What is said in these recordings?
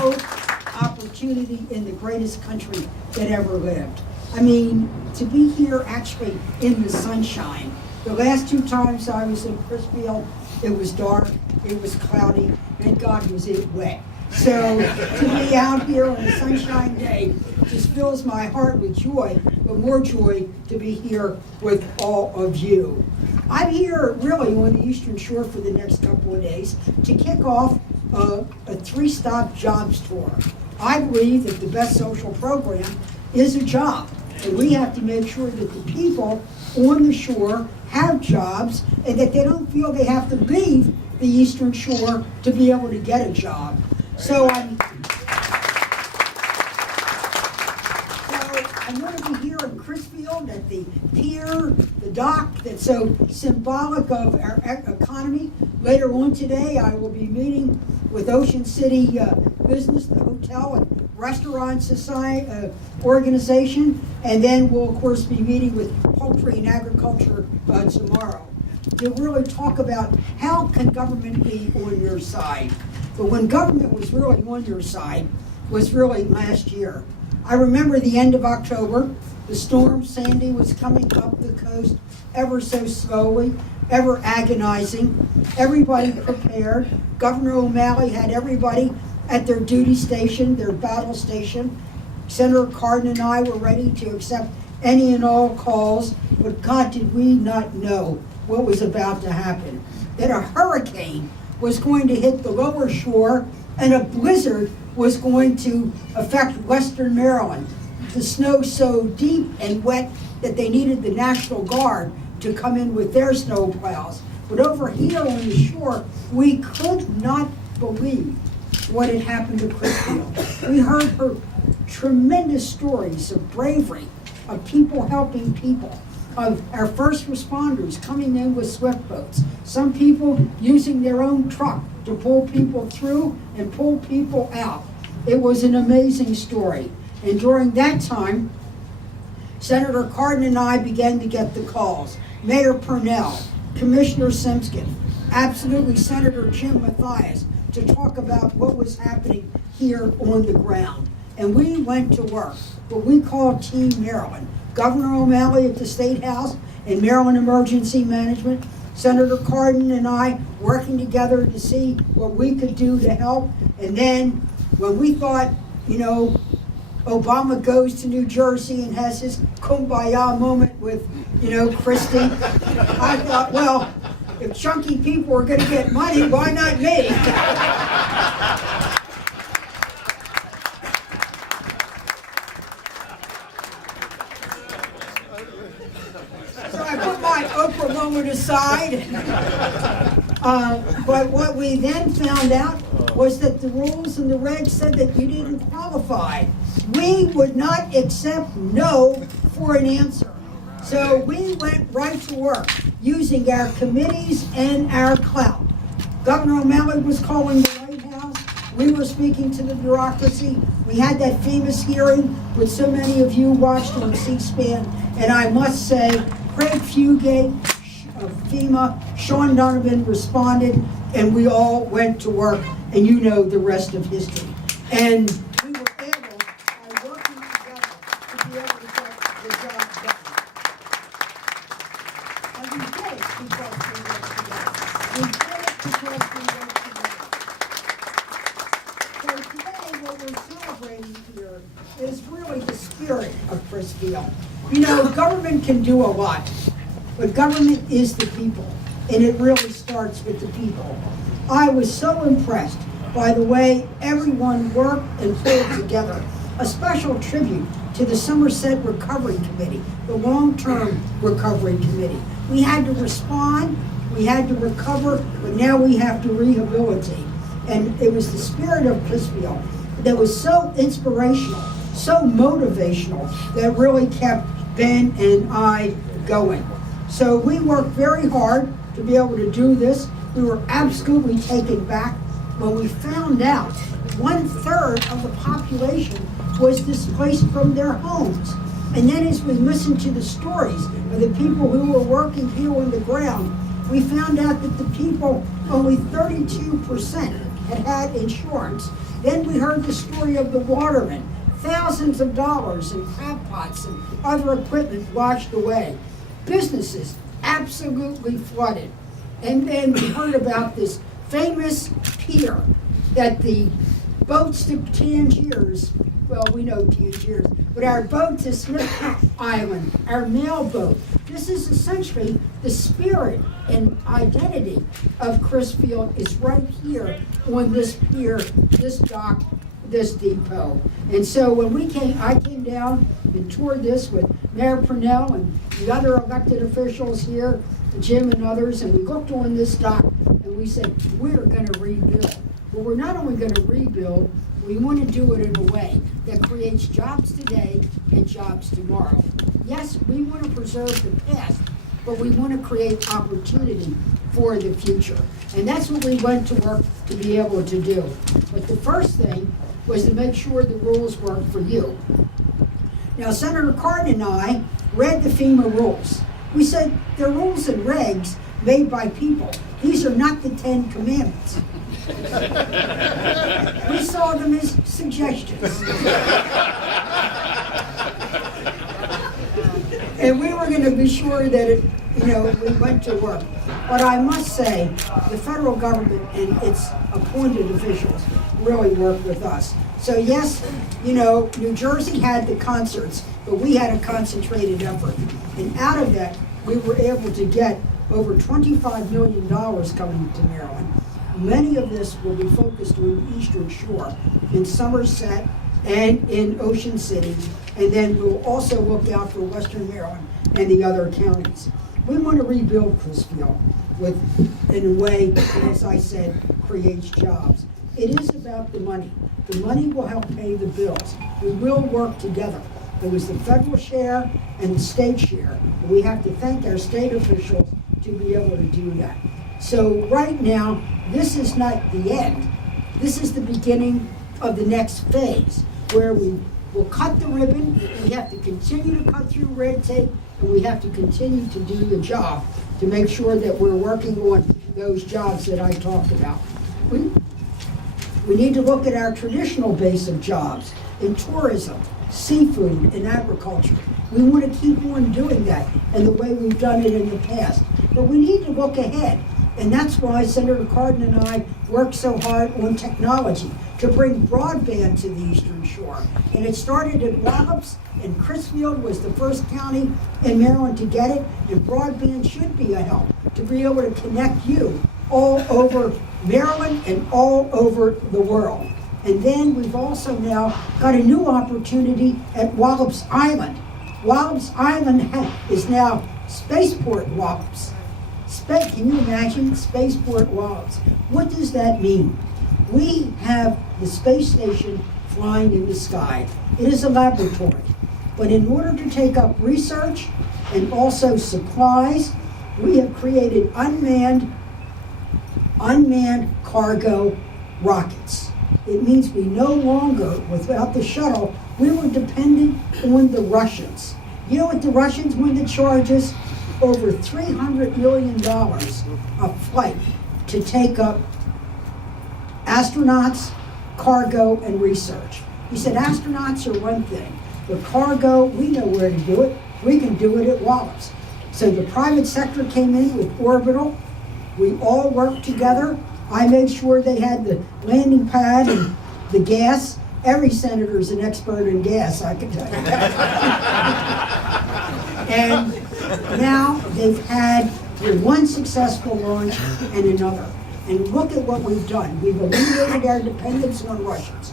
hope, opportunity in the greatest country that ever lived. I mean, to be here actually in the sunshine. The last 2 times I was in Crisfield, it was dark, it was cloudy, and God was it wet. So to be out here on a sunshine day just fills my heart with joy, but more joy to be here with all of you. I'm here really on the Eastern Shore for the next couple of days to kick off a 3-stop jobs tour. I believe that the best social program is a job, and we have to make sure that the people on the shore have jobs and that they don't feel they have to leave the Eastern Shore to be able to get a job. So I'm going to be here in Crisfield at the Pier, the dock that's so symbolic of our economy. Later on today, I will be meeting with Ocean City Business, the hotel and restaurant society organization, and then we'll of course be meeting with poultry and agriculture tomorrow to really talk about how can government be on your side. But when government was really on your side was really last year. I remember the end of October, the storm Sandy was coming up the coast ever so slowly, ever agonizing. Everybody prepared. Governor O'Malley had everybody at their duty station, their battle station. Senator Cardin and I were ready to accept any and all calls, but God, did we not know what was about to happen. That a hurricane was going to hit the lower shore and a blizzard was going to affect western Maryland. The snow so deep and wet that they needed the National Guard to come in with their snow plows. But over here on the shore, we could not believe what had happened to Crisfield. We heard her tremendous stories of bravery, of people helping people, of our first responders coming in with swift boats, some people using their own truck to pull people through and pull people out. It was an amazing story. And during that time, Senator Cardin and I began to get the calls. Mayor Purnell, Commissioner Simskin, absolutely Senator Jim Mathias, to talk about what was happening here on the ground. And we went to work, what we call Team Maryland. Governor O'Malley at the State House and Maryland Emergency Management, Senator Cardin and I working together to see what we could do to help. And then when we thought, you know, Obama goes to New Jersey and has his kumbaya moment with, you know, Christie, I thought, well, if chunky people are going to get money, why not me? So I put my Oprah moment aside. But what we then found out was that the rules and the regs said that you didn't qualify. We would not accept no for an answer. So we went right to work using our committees and our clout. Governor O'Malley was calling the White House. We were speaking to the bureaucracy. We had that famous hearing which so many of you watched on C-SPAN. And I must say, Craig Fugate of FEMA, Sean Donovan responded, and we all went to work, and you know the rest of history. And we were able, by working together, to be able to get the job done. And we did it because we worked together. We did it because we worked together. So today, what we're celebrating here is really the spirit of Crisfield. You know, government can do a lot, but government is the people, and it really starts with the people. I was so impressed by the way everyone worked and pulled together. A special tribute to the Somerset Recovery Committee, the long-term recovery committee. We had to respond, we had to recover, but now we have to rehabilitate. And it was the spirit of Crisfield that was so inspirational, so motivational, that really kept Ben and I going. So we worked very hard to be able to do this. We were absolutely taken back when we found out 1/3 of the population was displaced from their homes. And then as we listened to the stories of the people who were working here on the ground, we found out that the people, only 32% had insurance, Then we heard the story of the watermen. Thousands of dollars in crab pots and other equipment washed away. Businesses absolutely flooded. And then we heard about this famous pier that the boats to Tangiers, well, we know Tangiers, but our boat to Smith Island, our mail boat, this is essentially the spirit and identity of Crisfield is right here on this pier, this dock, this depot. And so when I came down and toured this with Mayor Purnell and the other elected officials here, Jim and others, and we looked on this dock and we said, we're gonna rebuild. But we're not only gonna rebuild, we want to do it in a way that creates jobs today and jobs tomorrow. Yes, we want to preserve the past, but we want to create opportunity for the future. And that's what we went to work to be able to do. But the first thing was to make sure the rules worked for you. Now, Senator Cardin and I read the FEMA rules. We said they're rules and regs made by people. These are not the 10 Commandments. We saw them as suggestions. And we were going to be sure that we went to work. But I must say, the federal government and its appointed officials really worked with us. So yes, New Jersey had the concerts, but we had a concentrated effort. And out of that, we were able to get over $25 million coming to Maryland. Many of this will be focused on the Eastern Shore, in Somerset and in Ocean City, and then we'll also look out for Western Maryland and the other counties. We want to rebuild Crisfield in a way that, as I said, creates jobs. It is about the money. The money will help pay the bills. We will work together. It was the federal share and the state share. We have to thank our state officials to be able to do that. So right now, this is not the end. This is the beginning of the next phase, where we will cut the ribbon. We have to continue to cut through red tape, and we have to continue to do the job to make sure that we're working on those jobs that I talked about. We need to look at our traditional base of jobs in tourism, seafood, and agriculture. We want to keep on doing that and the way we've done it in the past. But we need to look ahead. And that's why Senator Cardin and I worked so hard on technology to bring broadband to the Eastern Shore. And it started at Wallops, and Crisfield was the first county in Maryland to get it. And broadband should be a help to be able to connect you all over Maryland and all over the world. And then we've also now got a new opportunity at Wallops Island. Wallops Island is now Spaceport Wallops. Can you imagine Spaceport Wallops? What does that mean? We have the space station flying in the sky. It is a laboratory. But in order to take up research and also supplies, we have created unmanned cargo rockets. It means we no longer, without the shuttle, we were dependent on the Russians. You know what the Russians wanted to charge us? Over $300 million a flight to take up astronauts, cargo, and research. He said astronauts are one thing, but cargo, we know where to do it. We can do it at Wallops. So the private sector came in with Orbital. We all worked together. I made sure they had the landing pad and the gas. Every senator is an expert in gas, I can tell you that. And now they've had one successful launch and another. And look at what we've done. We've eliminated our dependence on Russians.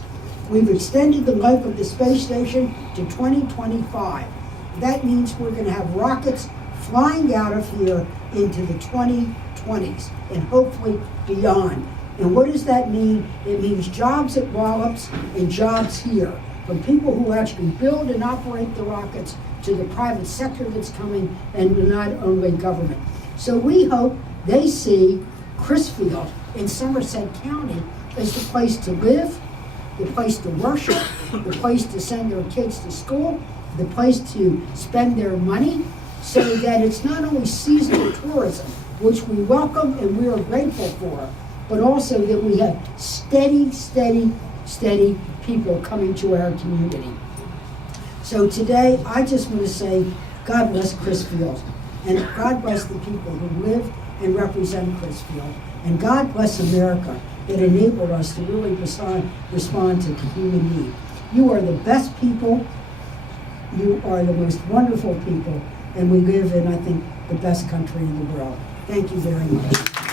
We've extended the life of the space station to 2025. That means we're going to have rockets flying out of here into the 2020s and hopefully beyond. And what does that mean? It means jobs at Wallops and jobs here, from people who actually build and operate the rockets to the private sector that's coming, and not only government. So we hope they see Crisfield in Somerset County as the place to live, the place to worship, the place to send their kids to school, the place to spend their money, so that it's not only seasonal tourism, which we welcome and we are grateful for, but also that we have steady steady people coming to our community. So today, I just want to say, God bless Crisfield, and God bless the people who live and represent Crisfield, and God bless America that enabled us to really respond to the human need. You are the best people, you are the most wonderful people, and we live in, I think, the best country in the world. Thank you very much.